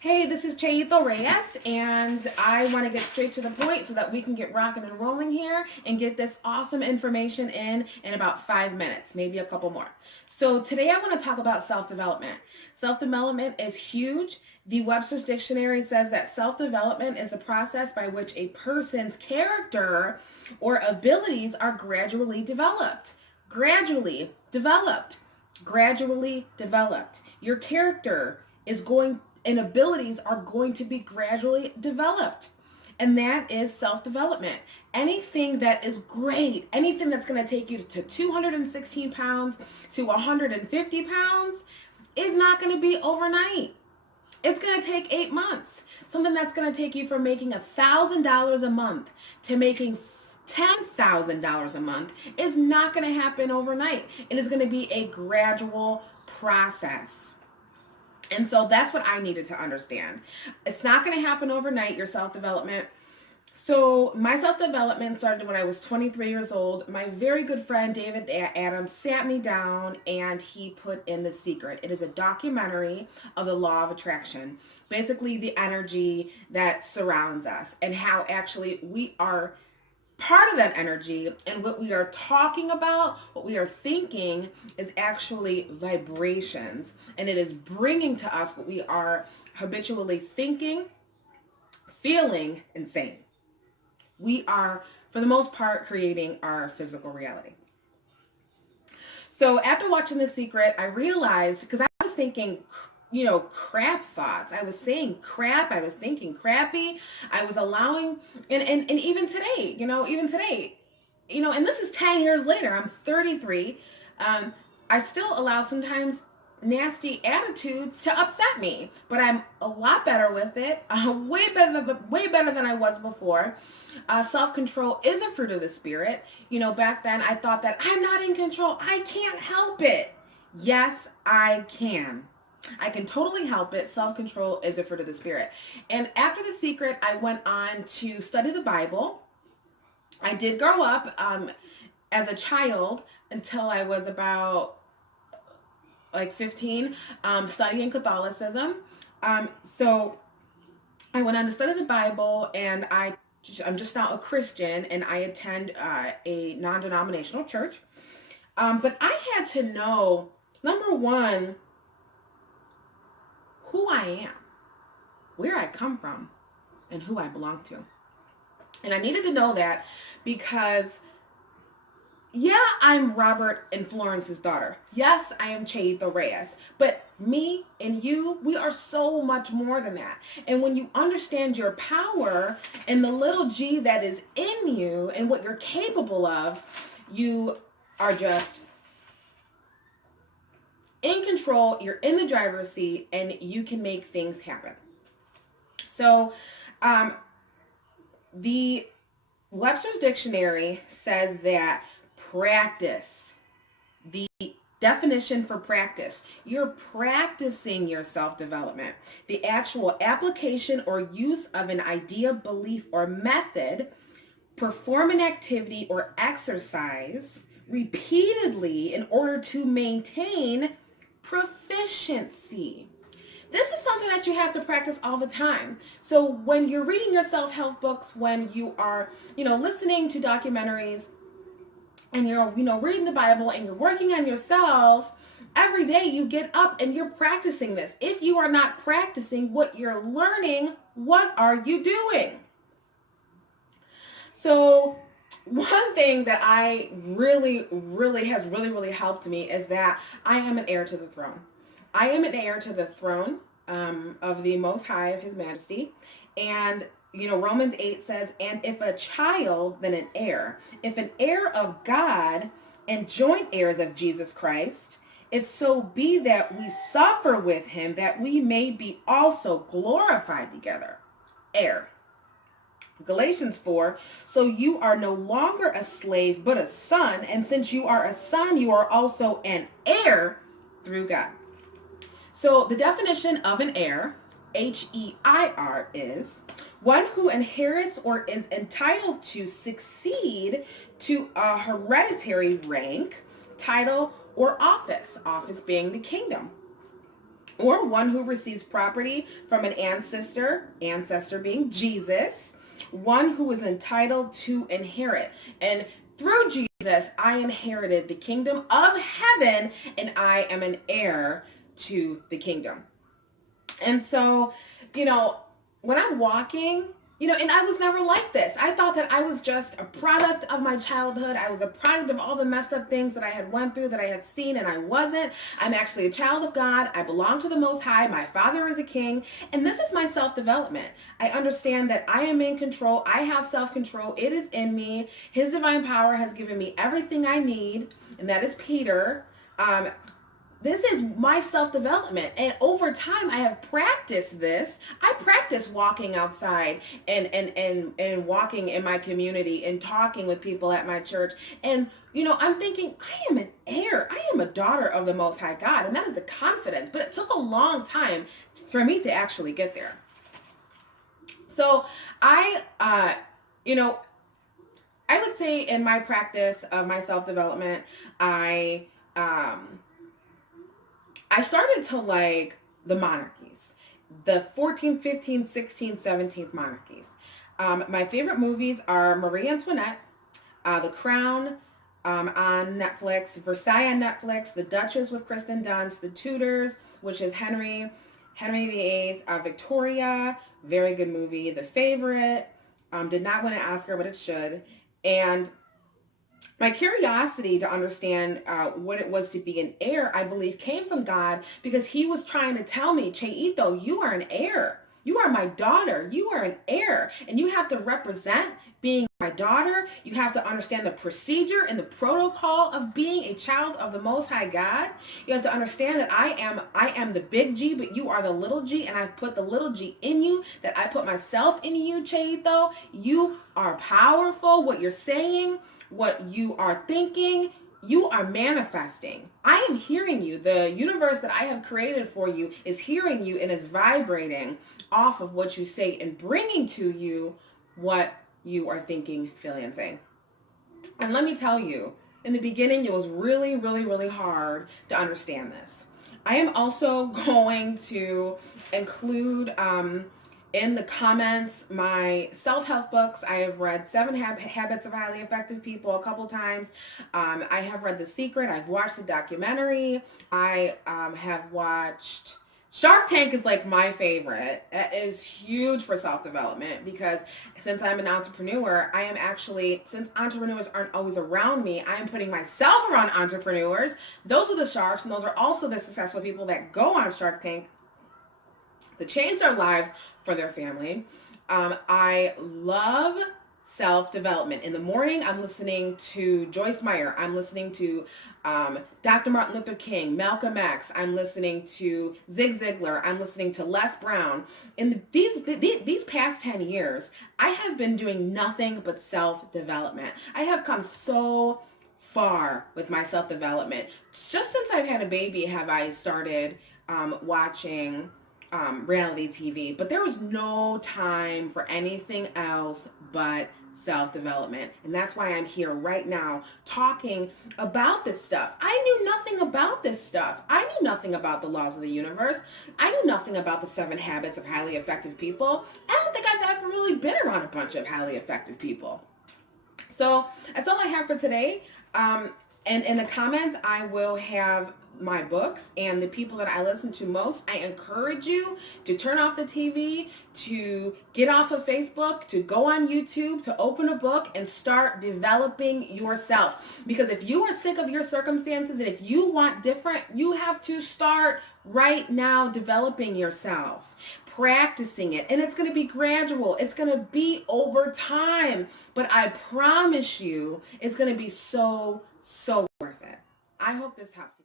Hey, this is Chayito Reyes, and I want to get straight to the point so that we can get rocking and rolling here and get this awesome information in about 5 minutes, maybe a couple more. So today I want to talk about self-development. Self-development is huge. The Webster's Dictionary says that self-development is the process by which a person's character or abilities are gradually developed. Gradually developed. Gradually developed. Your character is going and abilities are going to be gradually developed. And that is self-development. Anything that is great, anything that's going to take you to 216 pounds to 150 pounds is not going to be overnight. It's going to take 8 months. Something that's going to take you from making $1,000 a month to making $10,000 a month is not going to happen overnight. It is going to be a gradual process. And so that's what I needed to understand. It's not going to happen overnight, your self-development. So my self-development started when I was 23 years old. My very good friend, David Adams, sat me down and he put in The Secret. It is a documentary of the law of attraction. Basically the energy that surrounds us and how actually we are part of that energy, and what we are talking about, what we are thinking is actually vibrations, and it is bringing to us what we are habitually thinking, feeling, and saying. We are, for the most part, creating our physical reality. So after watching The Secret, I realized, because I was thinking, crap thoughts. I was saying crap. I was thinking crappy. I was allowing, and even today, and this is 10 years later. I'm 33. I still allow sometimes nasty attitudes to upset me, but I'm a lot better with it. Way better than I was before. Self-control is a fruit of the spirit. Back then I thought that I'm not in control. I can't help it. Yes, I can. I can totally help it. Self-control is a fruit of the spirit. And after The Secret, I went on to study the Bible. I did grow up as a child until I was about 15, studying Catholicism. So I went on to study the Bible, and I'm just now a Christian, and I attend a non-denominational church. But I had to know, number one, who I am, where I come from, and who I belong to. And I needed to know that because, yeah, I'm Robert and Florence's daughter. Yes, I am Chayito Reyes. But me and you, we are so much more than that. And when you understand your power and the little G that is in you and what you're capable of, you are just in control, you're in the driver's seat, and you can make things happen. So the Webster's Dictionary says that practice, the definition for practice, you're practicing your self-development. The actual application or use of an idea, belief, or method, perform an activity or exercise repeatedly in order to maintain proficiency. This is something that you have to practice all the time. So when you're reading your self-help books, when you are, listening to documentaries, and you're, reading the Bible and you're working on yourself, every day you get up and you're practicing this. If you are not practicing what you're learning, what are you doing? So one thing that I really helped me is that I am an heir to the throne. I am an heir to the throne of the Most High, of His Majesty. And, Romans 8 says, and if a child, then an heir. If an heir of God and joint heirs of Jesus Christ, if so be that we suffer with Him, that we may be also glorified together. Heir. Galatians 4, so you are no longer a slave, but a son, and since you are a son, you are also an heir through God. So the definition of an heir, H-E-I-R, is one who inherits or is entitled to succeed to a hereditary rank, title, or office, office being the kingdom. or one who receives property from an ancestor being Jesus, one who is entitled to inherit. And through Jesus, I inherited the kingdom of heaven, and I am an heir to the kingdom. And so, when I'm walking, and I was never like this. I thought that I was just a product of my childhood. I was a product of all the messed up things that I had went through, that I had seen, and I wasn't. I'm actually a child of God. I belong to the Most High. My Father is a king. And this is my self-development. I understand that I am in control. I have self-control. It is in me. His divine power has given me everything I need, and that is Peter. This is my self-development, and over time I have practiced this. I practice walking outside and walking in my community and talking with people at my church. And I'm thinking, I am an heir. I am a daughter of the Most High God, and that is the confidence. But it took a long time for me to actually get there. So I would say in my practice of my self-development, I started to like the monarchies, the 14th, 15th, 16th, 17th monarchies. My favorite movies are Marie Antoinette, The Crown on Netflix, Versailles on Netflix, The Duchess with Kristen Dunst, The Tudors, which is Henry VIII, Victoria, very good movie, The Favorite, did not win an Oscar, but it should. And my curiosity to understand what it was to be an heir, I believe, came from God, because he was trying to tell me, Cheito, you are an heir. You are my daughter. You are an heir. And you have to represent being my daughter. You have to understand the procedure and the protocol of being a child of the Most High God. You have to understand that I am the big G, but you are the little g, and I put the little g in you, that I put myself in you, Cheito. You are powerful. What you're saying, what you are thinking, you are manifesting. I am hearing you. The universe that I have created for you is hearing you and is vibrating off of what you say and bringing to you what you are thinking, feeling, and saying. And let me tell you, in the beginning, it was really, really, really hard to understand this. I am also going to include in the comments my self-help books. I have read 7 Habits of Highly Effective People a couple times. I have read The Secret. I've watched the documentary. I have watched Shark Tank is like my favorite. It is huge for self-development, because since I'm an entrepreneur, I am actually, since entrepreneurs aren't always around me, I am putting myself around entrepreneurs. Those are the sharks, and those are also the successful people that go on Shark Tank to change their lives for their family. I love self-development. In the morning, I'm listening to Joyce Meyer. I'm listening to Dr. Martin Luther King, Malcolm X. I'm listening to Zig Ziglar. I'm listening to Les Brown. In these past 10 years, I have been doing nothing but self-development. I have come so far with my self-development. Just since I've had a baby have I started watching reality TV, but there was no time for anything else but self-development. And that's why I'm here right now talking about this stuff. I knew nothing about this stuff. I knew nothing about the laws of the universe. I knew nothing about the 7 habits of highly effective people. I don't think I've ever really been around a bunch of highly effective people. So that's all I have for today. And in the comments, I will have my books and the people that I listen to most. I encourage you to turn off the TV, to get off of Facebook, to go on YouTube, to open a book and start developing yourself. Because if you are sick of your circumstances and if you want different, you have to start right now developing yourself, practicing it. And it's going to be gradual. It's going to be over time. But I promise you, it's going to be so worth it. I hope this helps you.